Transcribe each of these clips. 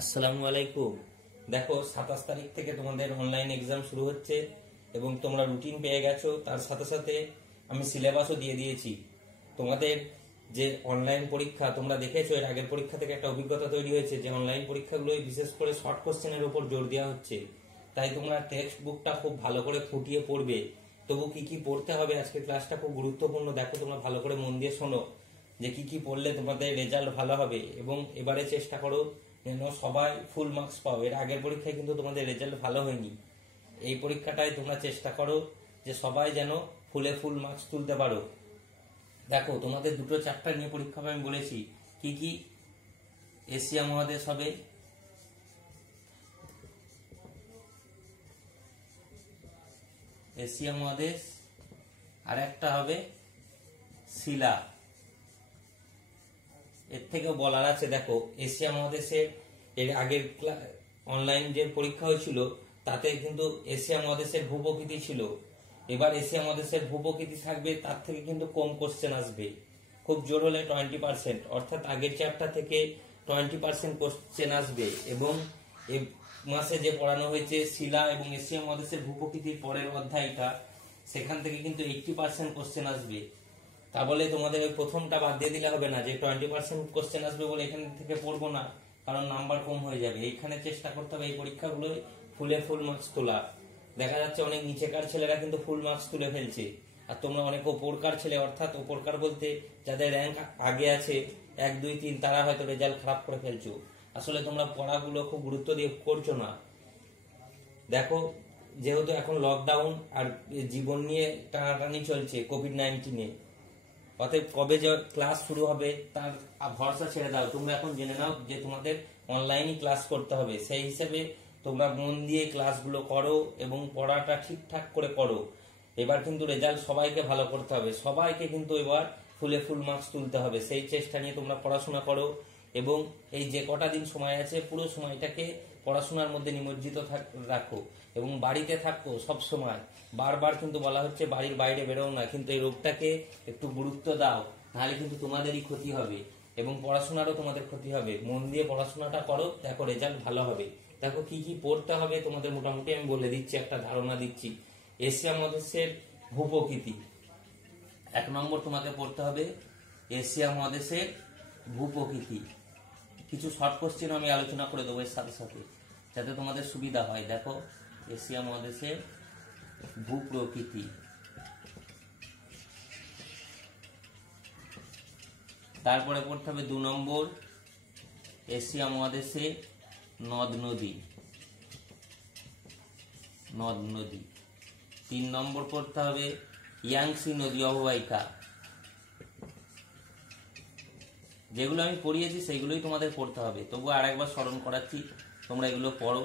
আসসালামু আলাইকুম। দেখো 27 তারিখ থেকে তোমাদের অনলাইন এক্সাম শুরু হচ্ছে এবং তোমরা রুটিন পেয়ে গেছো। তার সাথে সাথে আমি সিলেবাসও দিয়ে দিয়েছি। তোমাদের যে অনলাইন পরীক্ষা তোমরা দেখেছো, এর আগের পরীক্ষা থেকে একটা অভিজ্ঞতা তৈরি হয়েছে যে অনলাইন পরীক্ষাগুলোই বিশেষ করে শর্ট কোশ্চেনের উপর জোর দেওয়া হচ্ছে। তাই তোমরা টেক্সট বুকটা খুব ভালো করে ফুটিয়ে পড়বে। তবু কি কি পড়তে হবে, আজকের ক্লাসটা খুব গুরুত্বপূর্ণ। দেখো তোমরা ভালো করে মন দিয়ে শোনো যে কি কি পড়লে তোমাদের রেজাল্ট ভালো হবে, এবং এবারে চেষ্টা করো যেন সবাই ফুল মার্কস পাও। এর আগের পরীক্ষায় কিন্তু তোমাদের রেজাল্ট ভালো হয়নি। এই পরীক্ষাটায় তোমরা চেষ্টা করো যে সবাই যেন ফুল মার্কস তুলতে পারো। দেখো তোমাদের দুটো চ্যাপ্টার নিয়ে পরীক্ষা হবে, আমি বলেছি কি কি। এশিয়া মহাদেশ হবে, এশিয়া মহাদেশ, আর একটা হবে শিলা। এর থেকেও বলার আছে। দেখো এশিয়া মহাদেশের এর আগের অনলাইন যে পরীক্ষা হয়েছিল তাতে কিন্তু এশিয়া মহাদেশের ভূপ্রকৃতি ছিল। এবার এশিয়া মহাদেশের ভূপ্রকৃতি থাকবে, তার থেকে কিন্তু কম কোশ্চেন আসবে। খুব জোর হলে 20%, অর্থাৎ আগের চ্যাপ্টার থেকে 20% কোশ্চেন আসবে। এবং এ মাসে যে পড়ানো হয়েছে শিলা এবং এশিয়া মহাদেশের ভূপ্রকৃতির পরের অধ্যায়টা, সেখান থেকে কিন্তু 80% কোশ্চেন আসবে। তা বলে তোমাদের ওই প্রথমটা বাদ দিয়ে দিলে হবে না যে 20% কোশ্চেন আসবে বলে এখান থেকে পড়বো না, কারণ নাম্বার কম হয়ে যাবে। এইখানে চেষ্টা করতে হবে এই পরীক্ষাগুলোই ফুল মার্কস তোলা। দেখা যাচ্ছে অনেক নিচেকার ছেলেরা কিন্তু ফুল মার্কস তুলে ফেলছে, আর তোমরা অনেক ওপরকার ছেলে, অর্থাৎ ওপরকার বলতে যাদের র্যাঙ্ক আগে আছে 1, 2, 3, তারা হয়তো রেজাল্ট খারাপ করে ফেলছো। আসলে তোমরা পড়াগুলো খুব গুরুত্ব দিয়ে করছো না। দেখো যেহেতু এখন লকডাউন আর জীবন নিয়ে টানাটানি চলছে কোভিড-19-এ, অতএব কবে যে ক্লাস শুরু হবে তার ভরসা ছেড়ে দাও। তোমরা এখন জেনে নাও যে তোমাদের অনলাইনে ক্লাস করতে হবে। সেই হিসেবে তোমরা মন দিয়ে ক্লাসগুলো করো এবং পড়াটা ঠিকঠাক করে করো। এবার কিন্তু রেজাল্ট সবাইকে ভালো করতে হবে, সবাইকে কিন্তু এবার ফুল মার্কস তুলতে হবে। সেই চেষ্টা নিয়ে তোমরা পড়াশোনা করো এবং এই যে কটা দিন সময় আছে পুরো সময়টাকে পড়াশোনার মধ্যে নিমজ্জিত রাখো এবং বাড়িতে থাকো সব সময়। বারবার কিন্তু বলা হচ্ছে বাড়ির বাইরে বেরো না, কিন্তু এই রোগটাকে একটু গুরুত্ব দাও, নাহলে কিন্তু তোমাদেরই ক্ষতি হবে এবং পড়াশোনারও তোমাদের ক্ষতি হবে। মন দিয়ে পড়াশোনাটা করো, দেখো রেজাল্ট ভালো হবে। দেখো কি কি পড়তে হবে তোমাদের মোটামুটি আমি বলে দিচ্ছি, একটা ধারণা দিচ্ছি। এশিয়া মহাদেশের ভূপ্রকৃতি 1 নম্বর তোমাকে পড়তে হবে। এশিয়া মহাদেশের ভূপ্রকৃতি কিছু শর্ট কোশ্চেন আমি আলোচনা করে দেবো এর সাথে সাথে, যাতে তোমাদের সুবিধা হয়। দেখো এশিয়া মহাদেশের ভূপ্রকৃতি, তারপরে পড়তে হবে 2 নম্বর এশিয়া মহাদেশের নদ নদী। 3 নম্বর পড়তে হবে ইয়াংসি নদী অববাহিকা। যেগুলো আমি পড়িয়েছি সেগুলোই তোমাদের পড়তে হবে, তবু আরেকবার স্মরণ করাচ্ছি, তোমরা এগুলো পড়ো।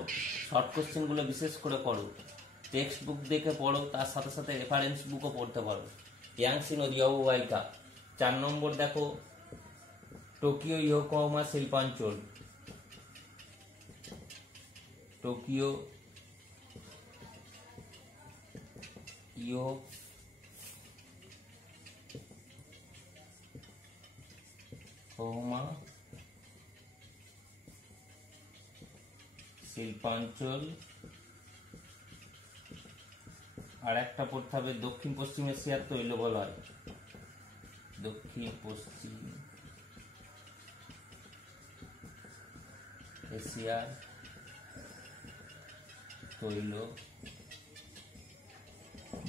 শর্ট কোশ্চেন গুলো বিশেষ করে পড়ো, টেক্সট বুক দেখে পড়ো, তার সাথে সাথে রেফারেন্স বুকও পড়তে পারো। ইয়াংসি নদী অববাহিকা। 4 নম্বর দেখো টোকিও ইয়োকোহামা শিল্পাঞ্চল। টোকিও ইয়োকোহামা শিল্পাঞ্চল। আর একটা পড়তে হবে দক্ষিণ পশ্চিম এশিয়ার তৈল বলয়। দক্ষিণ পশ্চিম এশিয়ার তৈল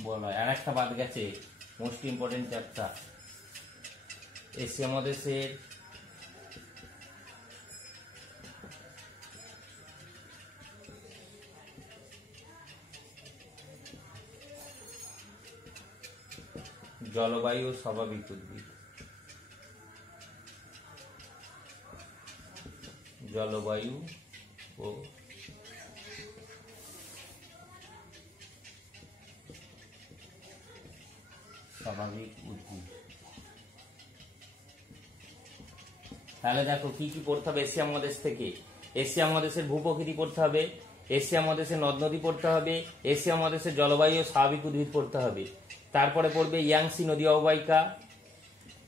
বলয়। আর একটা বাদ গেছে, মোস্ট ইম্পর্টেন্ট চ্যাপ্টার, এশিয়া মহাদেশের জলবায়ু ও স্বাভাবিক উদ্ভিদ। জলবায়ু ও স্বাভাবিক উদ্ভিদ। তাহলে দেখো কি কি পড়তে হবে এশিয়া মহাদেশ থেকে। এশিয়া মহাদেশের ভূপ্রকৃতি পড়তে হবে, এশিয়া মহাদেশের নদ নদী পড়তে হবে, এশিয়া মহাদেশের জলবায়ু ও স্বাভাবিক উদ্ভিদ পড়তে হবে। তারপরে পড়বে ইয়াংসি নদী অববাহিকা,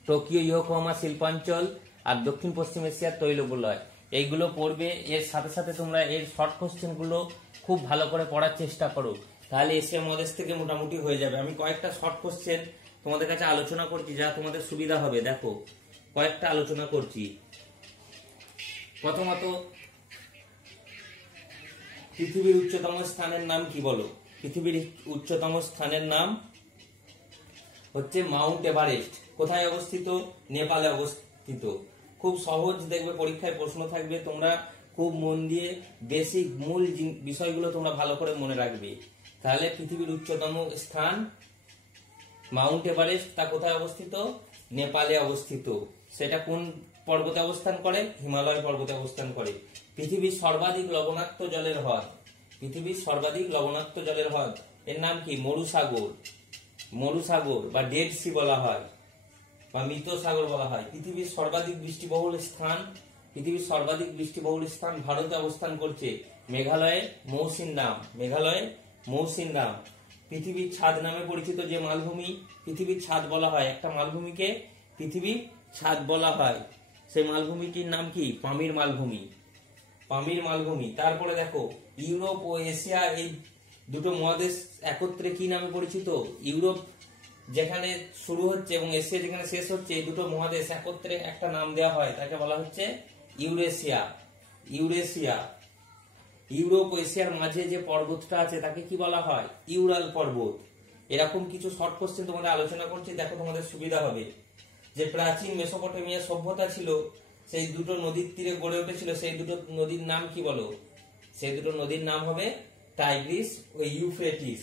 টোকিও ইয়োকোহামা শিল্পাঞ্চল আর দক্ষিণ পশ্চিম এশিয়ার তৈল বলয়। এইগুলো পড়বে, এর সাথে সাথে তোমরা এর শর্ট কোশ্চেন গুলো খুব ভালো করে পড়ার চেষ্টা করো, তাহলে এশিয়া মহাদেশ থেকে মোটামুটি হয়ে যাবে। আমি কয়েকটা শর্ট কোশ্চেন তোমাদের কাছে আলোচনা করছি যা তোমাদের সুবিধা হবে। দেখো কয়েকটা আলোচনা করছি। প্রথমত, পৃথিবীর উচ্চতম স্থানের নাম কি বলো? পৃথিবীর উচ্চতম স্থানের নাম হচ্ছে মাউন্ট এভারেস্ট। কোথায় অবস্থিত? নেপালে অবস্থিত। খুব সহজ, দেখবে পরীক্ষায় প্রশ্ন থাকবে, তোমরা খুব মন দিয়ে বেসিক মূল বিষয়গুলো তোমরা ভালো করে মনে রাখবে। তাহলে পৃথিবীর উচ্চতম স্থান মাউন্ট এভারেস্ট, তা কোথায় অবস্থিত? নেপালে অবস্থিত। সেটা কোন পর্বতে অবস্থান করে? হিমালয় পর্বতে অবস্থান করে। পৃথিবীর সর্বাধিক লবণাক্ত জলের হ্রদ, পৃথিবীর সর্বাধিক লবণাক্ত জলের হ্রদ এর নাম কি? মরুসাগর। মরুসাগর বা ডেড সি বলা হয় বা মৃত সাগর বলা হয়। পৃথিবীর সর্বাধিক বৃষ্টিবহুল স্থান, পৃথিবীর সর্বাধিক বৃষ্টিবহুল স্থান ভারতে অবস্থান করছে মেঘালয়ে মৌসিনরাম। মেঘালয়ে মৌসিনরাম। পৃথিবীর ছাদ নামে পরিচিত যে মালভূমি, পৃথিবীর ছাদ বলা হয়, একটা মালভূমিকে পৃথিবীর ছাদ বলা হয়, সেই মালভূমিটির নাম কি? পামির মালভূমি। পামির মালভূমি। তারপরে দেখো, ইউরোপ ও এশিয়া এই দুটো মহাদেশ একত্রে কি নামে পরিচিত? ইউরোপ যেখানে শুরু হচ্ছে এবং এশিয়া যেখানে শেষ হচ্ছে, এই দুটো মহাদেশ একত্রে একটা নাম দেওয়া হয়, তাকে বলা হচ্ছে ইউরেশিয়া। ইউরেশিয়া। ইউরোপ ও এশিয়ার মাঝে যে পর্বতটা আছে তাকে কি বলা হয়? ইউরাল পর্বত। এরকম কিছু শর্ট কোশ্চেন তোমাদের আলোচনা করছি, দেখো তোমাদের সুবিধা হবে। যে প্রাচীন মেসোপটেমিয়া সভ্যতা ছিল, সেই দুটো নদীর তীরে গড়ে উঠেছিল, সেই দুটো নদীর নাম কি বলো? সেই দুটো নদীর নাম হবে টাইগ্রিস ও ইউফ্রেটিস।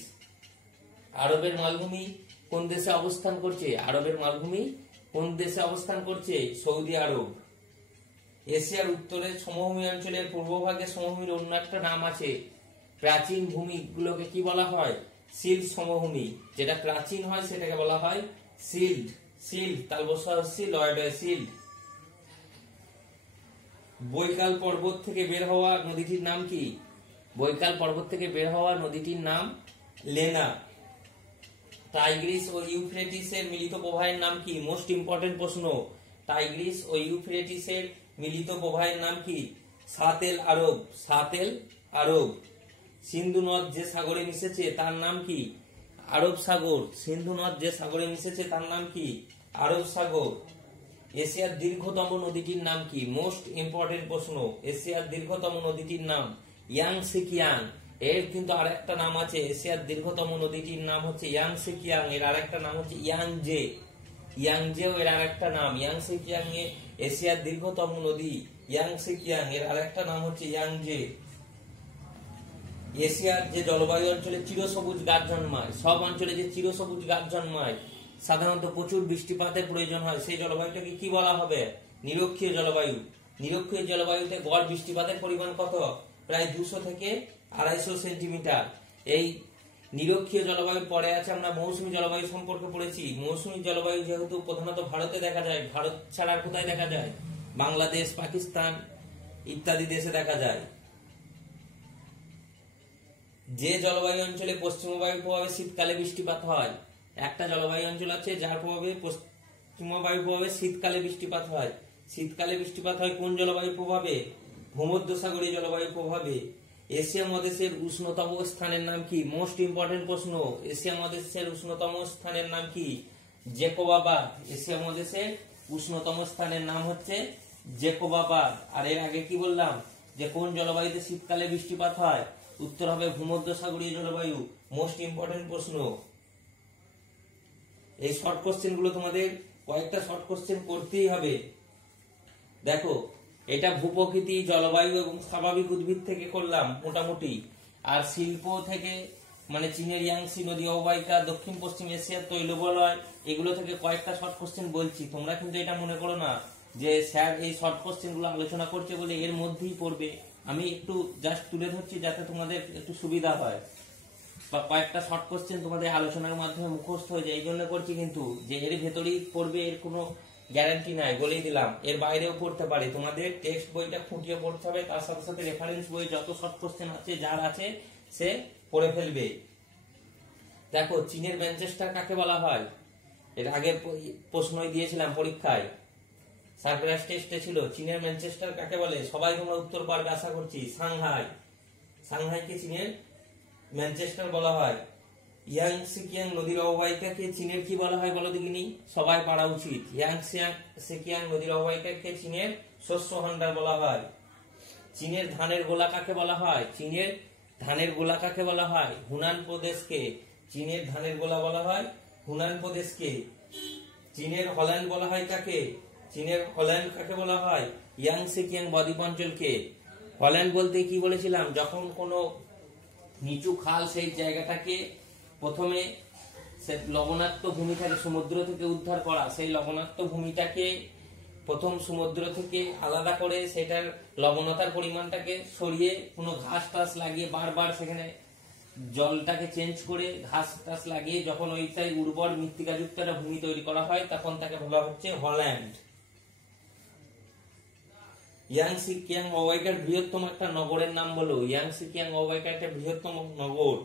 আরবের মালভূমি কোন দেশে অবস্থান করছে? আরবের মালভূমি কোন দেশে অবস্থান করছে? সৌদি আরব। এশিয়ার উত্তরের সমভূমি অঞ্চলের পূর্বভাগে সমভূমির অন্য একটা নাম আছে। প্রাচীন ভূমিগুলোকে কি বলা হয়? শিল্ড সমভূমি। যেটা প্রাচীন হয় সেটাকে বলা হয় শিল্ড। শিল্ড তালবসা হচ্ছে লয়েডয় শিল্ড। বৈকাল পর্বত থেকে বের হওয়া নদীটির নাম কি? বৈকাল পর্বত থেকে বের হওয়া নদীটির নাম লেনা। টাইগ্রিস ও ইউফ্রেটিসের মিলিত প্রবাহের নাম কি? মোস্ট ইম্পর্টেন্ট প্রশ্ন। টাইগ্রিস ও ইউফ্রেটিসের মিলিত প্রবাহের নাম কি? সাতেল আরব। সাতেল আরব। সিন্ধু নদ যে সাগরে মিশেছে তার নাম কি? আরব সাগর। সিন্ধু নদ যে সাগরে মিশেছে তার নাম কি? আরব সাগর। এশিয়ার দীর্ঘতম নদীটির নাম কি? মোস্ট ইম্পর্টেন্ট প্রশ্ন। এশিয়ার দীর্ঘতম নদীটির নাম ইয়াংসিকিয়াং। এর কিন্তু আরেকটা নাম আছে। এশিয়ার দীর্ঘতম নদীটির নাম হচ্ছে ইয়াংসিকিয়াং, এর আরেকটা নাম হচ্ছে ইয়াংজে। ইয়াংজেও এর আরেকটা নাম। ইয়াংসিকিয়াং এশিয়ার দীর্ঘতম নদী। ইয়াংসিকিয়াং এর আরেকটা নাম হচ্ছে ইয়াংজে। এশিয়ার যে জলবায়ু অঞ্চলে চিরসবুজ গাছ জন্মায়, সব অঞ্চলে যে চিরসবুজ গাছ জন্মায়, সাধারণত প্রচুর বৃষ্টিপাতের প্রয়োজন হয়, সেই জলবায়ুটাকে কি বলা হবে? নিরক্ষীয় জলবায়ু। নিরক্ষীয় জলবায়ুতে গড় বৃষ্টিপাতের পরিমাণ কত? প্রায় 200 থেকে 250 সেন্টিমিটার। এই নিরক্ষীয় জলবায়ুর পরে আছে আমরা মৌসুমী জলবায়ু সম্পর্কে পড়েছি। মৌসুমী জলবায়ু যেহেতু প্রধানত ভারতে দেখা যায়, ভারত ছাড়া আর কোথায় দেখা যায়? বাংলাদেশ, পাকিস্তান ইত্যাদি দেশে দেখা যায়। যে জলবায়ু অঞ্চলে পশ্চিম বায়ুর প্রভাবে শীতকালে বৃষ্টিপাত হয়, একটা জলবায়ু অঞ্চল আছে যার প্রভাবে পশ্চিম বায়ুর প্রভাবে শীতকালে বৃষ্টিপাত হয়। শীতকালে বৃষ্টিপাত হয় কোন জলবায়ুর প্রভাবে? ভূমধ্যসাগরীয় জলবায়ুর প্রভাবে। এশিয়া মহাদেশের উষ্ণতম স্থানের নাম কি? মোস্ট ইম্পর্টেন্ট প্রশ্ন। এশিয়া মহাদেশের উষ্ণতম স্থানের নাম কি? জেকোবাবাদ। এশিয়া মহাদেশের উষ্ণতম স্থানের নাম হচ্ছে জেকোবাবাদ। আর এর আগে কি বললাম যে কোন জলবায়ুতে শীতকালে বৃষ্টিপাত হয়? উত্তর হবে ভূমধ্যসাগরীয় জলবায়ু। মোস্ট ইম্পর্টেন্ট প্রশ্ন। এই শর্ট কোশ্চেন গুলো তোমাদের কয়েকটা শর্ট কোশ্চেন করতেই হবে। দেখো, এটা ভূপ্রকৃতি, জলবায়ু এবং স্বাভাবিক উদ্ভিদ থেকে করলাম মোটামুটি। আর শিল্প থেকে মানে চীনের ইয়াংসি নদী অববাহিকা, দক্ষিণ পশ্চিম এশিয়ার তৈলবলয়, এগুলো থেকে কয়েকটা শর্ট কোশ্চেন বলছি। তোমরা কিন্তু এটা মনে করো না যে স্যার এই শর্ট কোশ্চেন গুলো আলোচনা করছে বলে এর মধ্যেই পড়বে। আমি একটু জাস্ট তুলে ধরছি যাতে তোমাদের একটু সুবিধা হয়, বা কয়েকটা শর্ট কোশ্চেন তোমাদের আলোচনার মাধ্যমে মুখস্থ হয়ে যায়, এই জন্য করছি। কিন্তু যে এর ভেতরেই পড়বে এর কোনো গ্যারান্টি নাই, বলেই দিলাম। এর বাইরেও পড়তে পারে। তোমাদের টেক্সট বইটা খুঁটিয়ে পড়তে হবে, তার সাথে সাথে রেফারেন্স বই যত শর্ট কোশ্চেন আছে যার আছে সে পড়ে ফেলবে। দেখো, চীনের ম্যানচেস্টার কাকে বলা হয়? এর আগে প্রশ্নই দিয়েছিলাম পরীক্ষায়। সাইপ্রাস টেস্টে ছিল। চীনের ম্যানচেস্টার কাকে বলে? সবাই তোমরা উত্তর পারবে আশা করছি। সাংহাই। সাংহাইকে চীনের ম্যানচেস্টার বলা হয়। ইয়াংসিকিয়াং নদীর অববাহিকাকে চীনের কি বলা হয় বলো দেখিনি? সবাই পারা উচিত। ইয়াংসিকিয়াং নদীর অববাহিকাকে চীনের শস্য ভান্ডার বলা হয়। চীনের ধানের গোলা কাকে বলা হয়? চীনের ধানের গোলা কাকে বলা হয়? হুনান প্রদেশকে চীনের ধানের গোলা বলা হয়। হুনান প্রদেশকে। চীনের হল্যান্ড বলা হয় কাকে? চীনের হল্যান্ড কাকে বলা হয়? ইয়াংসিকিয়াং বদ্বীপ অঞ্চলকে। হল্যান্ড বলতে কি বলেছিলাম? যখন কোনো নিচু খাল সেই জায়গাটাকে প্রথমে লবণাক্ত ভূমি থেকে সমুদ্র থেকে উদ্ধার করা, সেই লবণাক্ত ভূমিটাকে প্রথম সমুদ্র থেকে আলাদা করে সেটার লবণতার পরিমাণটাকে সরিয়ে কোনো ঘাস টাস লাগিয়ে বারবার সেখানে জলটাকে চেঞ্জ করে ঘাস টাস লাগিয়ে যখন ওইটাই উর্বর মৃত্তিকাযুক্ত একটা ভূমি তৈরি করা হয় তখন তাকে বলা হচ্ছে হল্যান্ড। ইয়াংসিকিয়াং অববাহিকার বৃহত্তম একটা নগরের নাম বলো। ইয়াংসিকিয়াং অববাহিকার একটা বৃহত্তম নগর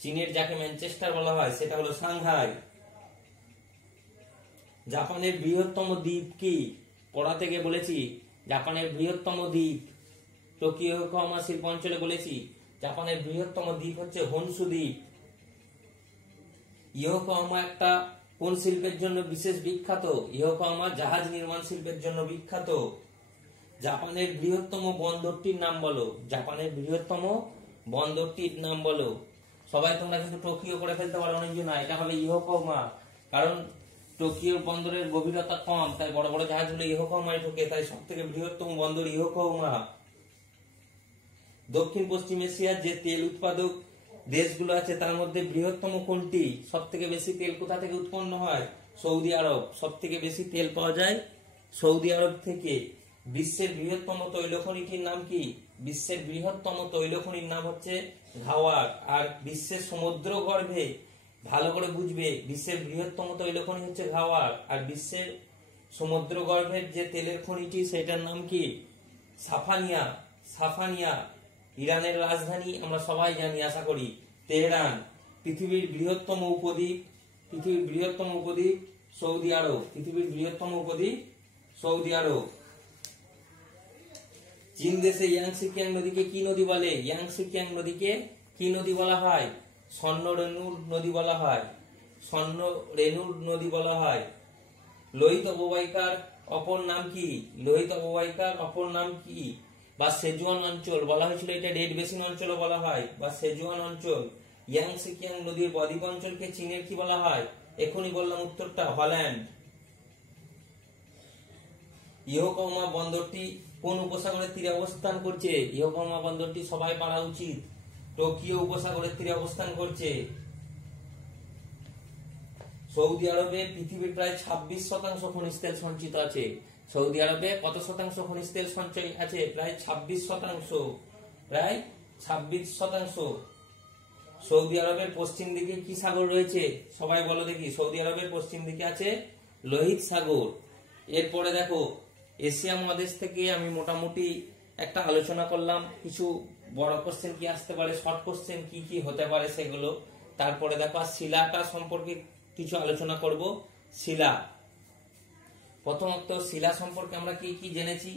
চীনের যাকে ম্যানচেস্টার বলা হয় সেটা হলো সাংহাই। জাপানের বৃহত্তম দ্বীপ কি? পড়া থেকে বলেছি জাপানের বৃহত্তম দ্বীপ টোকিও ইয়োকোহামা শিল্প অঞ্চলে বলেছি। জাপানের বৃহত্তম দ্বীপ হচ্ছে হনসু দ্বীপ। ইয়োকোহামা একটা কোন শিল্পের জন্য বিশেষ বিখ্যাত? ইয়োকোহামা জাহাজ নির্মাণ শিল্পের জন্য বিখ্যাত। জাপানের বৃহত্তম বন্দরটির নাম বলো। জাপানের বৃহত্তম বন্দরটির নাম বলো। সবাই তোমরা কিন্তু টোকিও করে ফেলতে পারো অনেকজন, না, এটা হবে ইয়োকোহামা। কারণ টোকিও বন্দরের গভীরতা কম, তাই বড় বড় জাহাজগুলো ইয়োকোহামায় ঢোকে, তাই সব থেকে বৃহত্তম বন্দর ইয়োকোহামা। দক্ষিণ পশ্চিম এশিয়ার যে তেল উৎপাদক দেশগুলো আছে তার মধ্যে বৃহত্তম কোনটি? সব থেকে বেশি তেল কোথা থেকে উৎপন্ন হয়? সৌদি আরব। সব থেকে বেশি তেল পাওয়া যায় সৌদি আরব থেকে। বিশ্বের বৃহত্তম তৈলখনিটির নাম কি? বিশ্বের বৃহত্তম তৈলখনির নাম হচ্ছে ঘাওয়ার। আর বিশ্বের সমুদ্র গর্ভে, ভালো করে বুঝবে, বিশ্বের বৃহত্তম তৈলখনি হচ্ছে ঘাওয়ার। আর বিশ্বের সমুদ্র গর্ভের যে তেলের খনিটি সেটার নাম কি? সাফানিয়া। সাফানিয়া। ইরানের রাজধানী আমরা সবাই জানি আশা করি, তেহরান। পৃথিবীর বৃহত্তম উপদ্বীপ, পৃথিবীর বৃহত্তম উপদ্বীপ সৌদি আরব। পৃথিবীর বৃহত্তম উপদ্বীপ সৌদি আরব। চীন দেশে ইয়াংসিকিয়াং নদীকে কি নদী বলে? ইয়াংসিকিয়াং নদীকে কি নদী বলা হয়? স্বর্ণরেণুর নদী বলা হয়। স্বর্ণরেণুর নদী বলা হয়। লোহিত অববাহিকার অপর নাম কি? লোহিত অববাহিকার অপর নাম কি? বা সেজুয়ান অঞ্চল বলা হয়েছিল, এটা রেড বেসিন অঞ্চল বলা হয়, বা সেজুয়ান অঞ্চল। ইয়াংসিকিয়াং নদীর বদ্বীপ অঞ্চলকে চীনের কি বলা হয়? এখনই বললাম উত্তরটা, হল্যান্ড। ইয়োকোহামা বন্দরটি কোন উপসাগরের তীরে অবস্থান করছে? ইয়োকোহামা বন্দরটি সবাই পারা উচিত, টোকিও উপসাগরের তীরে অবস্থান করছে। সৌদি আরবে পৃথিবীর প্রায় 26% খনিজ তেল সঞ্চিত আছে। সৌদি আরবে কত শতাংশ খনিজ তেল সঞ্চয় আছে? প্রায় 26%। প্রায় 26%। সৌদি আরবের পশ্চিম দিকে কি সাগর রয়েছে? সবাই বলো দেখি। সৌদি আরবের পশ্চিম দিকে আছে লোহিত সাগর। এরপরে দেখো, এশিয়া মহাদেশ থেকে আমি মোটামুটি একটা আলোচনা করলাম। কিছু বড় কোশ্চেন কি আসতে পারে, শর্ট কোশ্চেন কি কি হতে পারে সেগুলো। তারপরে দেখো শিলাটা সম্পর্কে কিছু আলোচনা করব। শিলা, প্রথমত শিলা সম্পর্কে আমরা কি কি জেনেছি,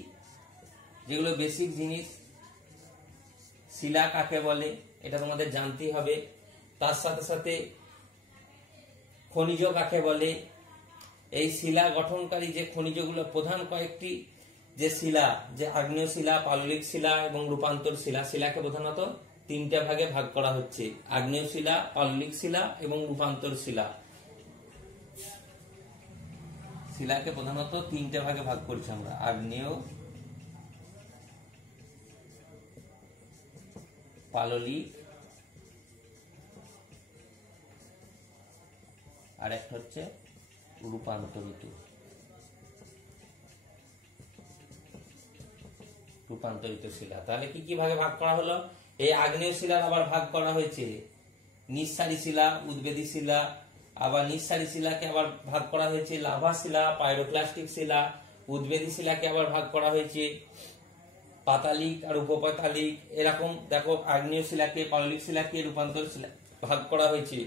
যেগুলো বেসিক জিনিস। শিলা কাকে বলে এটা তোমাদের জানতেই হবে। তার সাথে সাথে খনিজ কাকে বলে, এই শিলা গঠনকারী যে খনিজগুলো, প্রধান কয়েকটি যে শিলা, যে আগ্নেয় শিলা, পাললিক শিলা এবং রূপান্তর শিলা। শিলাকে প্রধানত তিনটা ভাগে ভাগ করা হচ্ছে, আগ্নেয় শিলা, পাললিক শিলা এবং রূপান্তর শিলা। শিলাকে প্রধানত তিনটা ভাগে ভাগ করছি আমরা, আগ্নেয়, পাললিক আর একটা হচ্ছে রূপান্তরিত। রূপান্তরিত শিলা। তাহলে কি কি ভাগে ভাগ করা হলো? এই আগ্নেয় শিলার আবার ভাগ করা হয়েছে নিঃসারী শিলা, উদ্বেদী শিলা। আবার নিঃসারী শিলাকে আবার ভাগ করা হয়েছে লাভা শিলা, পাইরোক্লাস্টিক শিলা। উদ্বেদী শিলাকে আবার ভাগ করা হয়েছে পাতালিক আর উপপাতালিক। এরকম দেখো, আগ্নেয় শিলাকে, পাললিক শিলাকে, রূপান্তর শিলা ভাগ করা হয়েছে।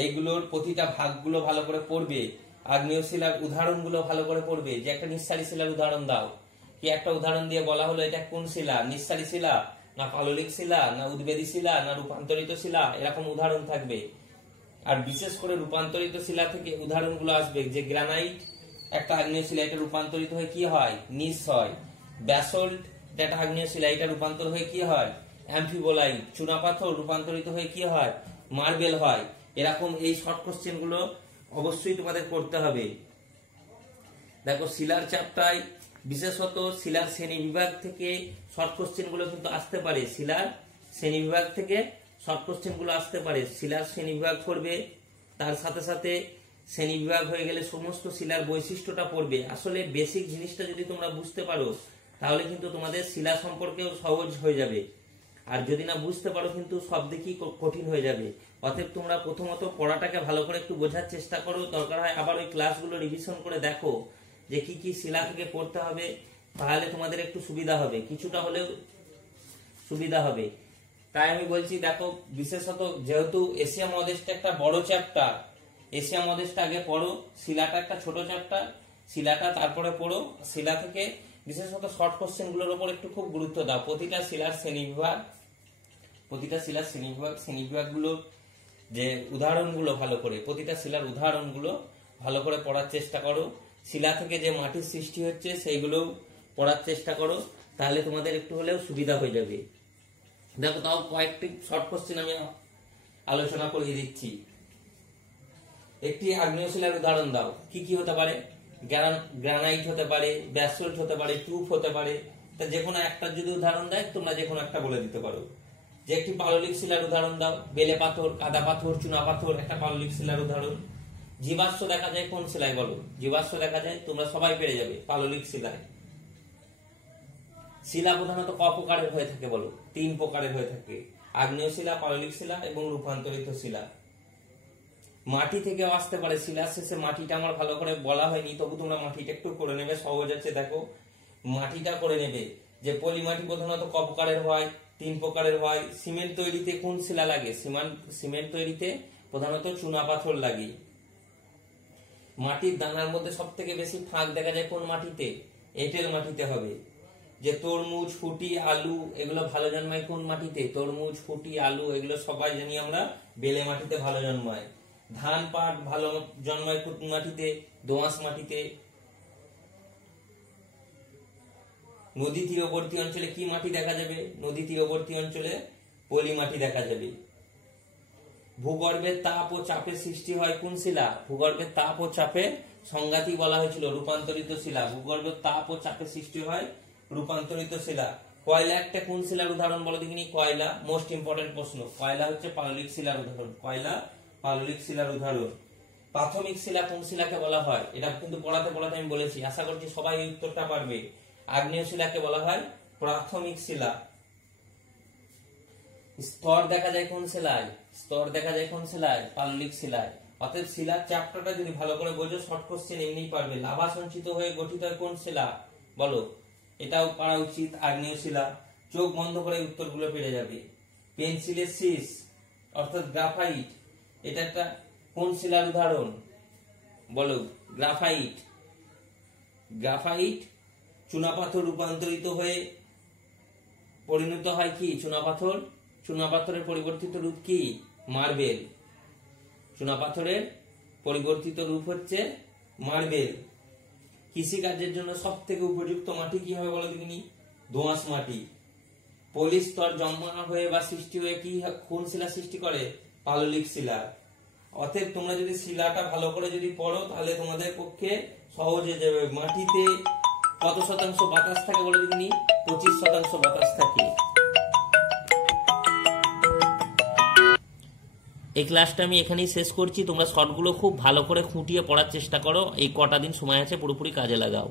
এইগুলোর প্রতিটা ভাগগুলো ভালো করে পড়বে। আগ্নেয় শিলার উদাহরণগুলো ভালো করে পড়বে। যে একটা নিঃসারী শিলার উদাহরণ দাও, কি একটা উদাহরণ দিয়ে বলা হলো এটা কোন শিলা, নিঃসারী শিলা না পাললিক শিলা না উদ্বেদী শিলা না রূপান্তরিত শিলা, এরকম উদাহরণ থাকবে। আর বিশেষ করে রূপান্তরিত শিলা থেকে উদাহরণগুলো আসবে, যে গ্রানাইট একটা আগ্নেয় শিলা, এটা রূপান্তরিত হয়ে কি হয়, নিস হয়। ব্যাসল্ট এটা আগ্নেয় শিলা, এটা রূপান্তর হয়ে কি হয়, অ্যাম্ফিবোলাইট। চুনাপাথর রূপান্তরিত হয়ে কি হয়, মার্বেল হয়। এরকম এই শর্ট কোশ্চেন গুলো অবশ্যই তোমাদের করতে হবে। দেখো শিলার চ্যাপ্টারে বিশেষত শিলার শ্রেণী বিভাগ থেকে শর্ট কোশ্চেন গুলো কিন্তু আসতে পারে। শিলার শ্রেণী বিভাগ থেকে শর্ট কোশ্চেন গুলো আসতে পারে। শিলার শ্রেণী বিভাগ পড়বে, তার সাথে সাথে শ্রেণী বিভাগ হয়ে গেলে সমস্ত শিলার বৈশিষ্ট্যটা পড়বে। আসলে বেসিক জিনিসটা যদি তোমরা বুঝতে পারো তাহলে কিন্তু তোমাদের শিলা সম্পর্কেও সহজ হয়ে যাবে। আর যদি না বুঝতে পারো কিন্তু সব দিকই কঠিন হয়ে যাবে। অতএব তোমরা প্রথমত পড়াটাকে ভালো করে একটু বোঝার চেষ্টা করো, দরকার হয় আবার ওই ক্লাসগুলো রিভিশন করে দেখো যে কি কি শিলা থেকে পড়তে হবে, তাহলে তোমাদের একটু সুবিধা হবে, কিছুটা হলেও সুবিধা হবে। তাই আমি বলছি দেখো, বিশেষত যেহেতু এশিয়া মহাদেশটা একটা বড় চ্যাপ্টার, এশিয়া মহাদেশটা আগে পড়ো, শিলাটা একটা ছোট চ্যাপ্টার, শিলাটা তারপরে পড়ো। শিলা থেকে বিশেষত শর্ট কোশ্চেন গুলোর উপর একটু খুব গুরুত্ব দাও। প্রতিটা শিলার শ্রেণীবিভাগ, প্রতিটা শিলার শ্রেণীবিভাগগুলোর যে উদাহরণগুলো ভালো করে, প্রতিটা শিলার উদাহরণগুলো ভালো করে পড়ার চেষ্টা করো। শিলা থেকে যে মাটির সৃষ্টি হচ্ছে সেইগুলো পড়ার চেষ্টা করো, তাহলে তোমাদের একটু হলেও সুবিধা হয়ে যাবে। দেখো তাও কয়েকটি শর্ট কোশ্চেন আমি আলোচনা করে দিচ্ছি। একটি আগ্নেয় শিলার উদাহরণ দাও, কি কি হতে পারে, গ্রানাইট হতে পারে, ব্যাসল্ট হতে পারে, টুফ হতে পারে। তা যে কোনো একটা যদি উদাহরণ দেয় তোমরা যে কোনো একটা বলে দিতে পারো। যে একটি পাললিক শিলার উদাহরণ দাও, বেলে পাথর, কাদা পাথর, চুনা পাথর একটা পাললিক শিলার উদাহরণ। জীবাশ্ম দেখা যায় কোন শিলায় বলো, জীবাশ্ম দেখা যায় তোমরা সবাই পেরে যাবে পাললিক শিলায়। শিলা প্রধানত ক প্রকারের হয়ে থাকে বলো, 3 প্রকারের হয়ে থাকে, আগ্নেয় শিলা, পাললিক শিলা এবং রূপান্তরিত শিলা। মাটি থেকেও আসতে পারে, শিলার শেষে মাটিটা আমার ভালো করে বলা হয়নি, তবু তোমরা মাটিটা একটু করে নেবে, সহজ আছে। দেখো মাটিটা করে নেবে, যে পলি মাটি প্রধানত ক প্রকারের হয়, 3 প্রকারের হয়। সিমেন্ট তৈরিতে কোন শিলা লাগে, সিমেন্ট তৈরিতে প্রধানত চুনা পাথর লাগে। মাটির দানার মধ্যে সব থেকে বেশি ফাঁক দেখা যায় কোন মাটিতে, এঁটেল মাটিতে হবে। যে তরমুজ, ফুটি, আলু এগুলো ভালো জন্মায় কোন মাটিতে, তরমুজ, ফুটি, আলু এগুলো সবাই জানি আমরা বেলে মাটিতে ভালো জন্মায়। ধান, পাট ভালো জন্মায় কোন মাটিতে, দোআঁশ মাটিতে। নদী তীরবর্তী অঞ্চলে কি মাটি দেখা যাবে, নদী তীরবর্তী অঞ্চলে পলি মাটি দেখা যাবে। ভূগর্ভের তাপ ও চাপের সৃষ্টি হয় কোন শিলা, ভূগর্ভের তাপ ও চাপের সংঘাতই বলা হয়েছিল রূপান্তরিত শিলা। ভূগর্ভের তাপ ও চাপের সৃষ্টি হয় রূপান্তরিত শিলা। কয়লা একটা কোন শিলার উদাহরণ বলো দেখিনি, কয়লা মোস্ট ইম্পর্টেন্ট প্রশ্ন। কয়লা হচ্ছে পাললিক শিলার উদাহরণ, কয়লা পাললিক শিলার উদাহরণ। প্রাথমিক শিলা কোন শিলাকে বলা হয়, এটা কিন্তু পড়াতে পড়াতে আমি বলেছি, আশা করছি সবাই এই উত্তরটা পারবে। আগ্নেয় শিলাকে বলা হয় প্রাথমিক শিলা। স্তর দেখা যায় কোন শিলায়, স্তর দেখা যায় কোন শিলায়, পাললিক শিলায়। অতএব শিলার চ্যাপ্টারটা যদি ভালো করে বোঝো শর্ট কোশ্চেন এমনিই পারবে। লাভা সঞ্চিত হয়ে গঠিত হয় কোন শিলা বলো, এটাও পারা উচিত, আগ্নেয় শিলা। চোখ বন্ধ করে উত্তরগুলো পেরে যাবে। পেন্সিলের শীষ অর্থাৎ গ্রাফাইট, এটা একটা কোন শিলার উদাহরণ বলো, গ্রাফাইট। গ্রাফাইট চুনাপাথর রূপান্তরিত হয়ে পরিণত হয় কি, চুনাপাথর। চুনাপাথরের পরিবর্তিত রূপ কি, মার্বেল। চুনাপাথরের পরিবর্তিত রূপ হচ্ছে মার্বেল। কৃষিকার্যের জন্য সব থেকে উপযুক্ত মাটি কি হবে বলো দেখিনি, দোআঁশ মাটি। পলি স্তর জমা হয়ে বা সৃষ্টি হয়ে কি কোন শিলা সৃষ্টি করে, পাললিক শিলা। অতএব তোমরা যদি শিলাটা ভালো করে যদি পড়ো তাহলে তোমাদের পক্ষে সহজ হয়ে যাবে। মাটিতে কত শতাংশ বাতাস থাকে বলে দেখিনি, 25% বাতাস থাকে। এই ক্লাসটা আমি এখানেই শেষ করছি। তোমরা শর্টগুলো খুব ভালো করে খুঁটিয়ে পড়ার চেষ্টা করো, এই কটা দিন সময় আছে পুরোপুরি কাজে লাগাও।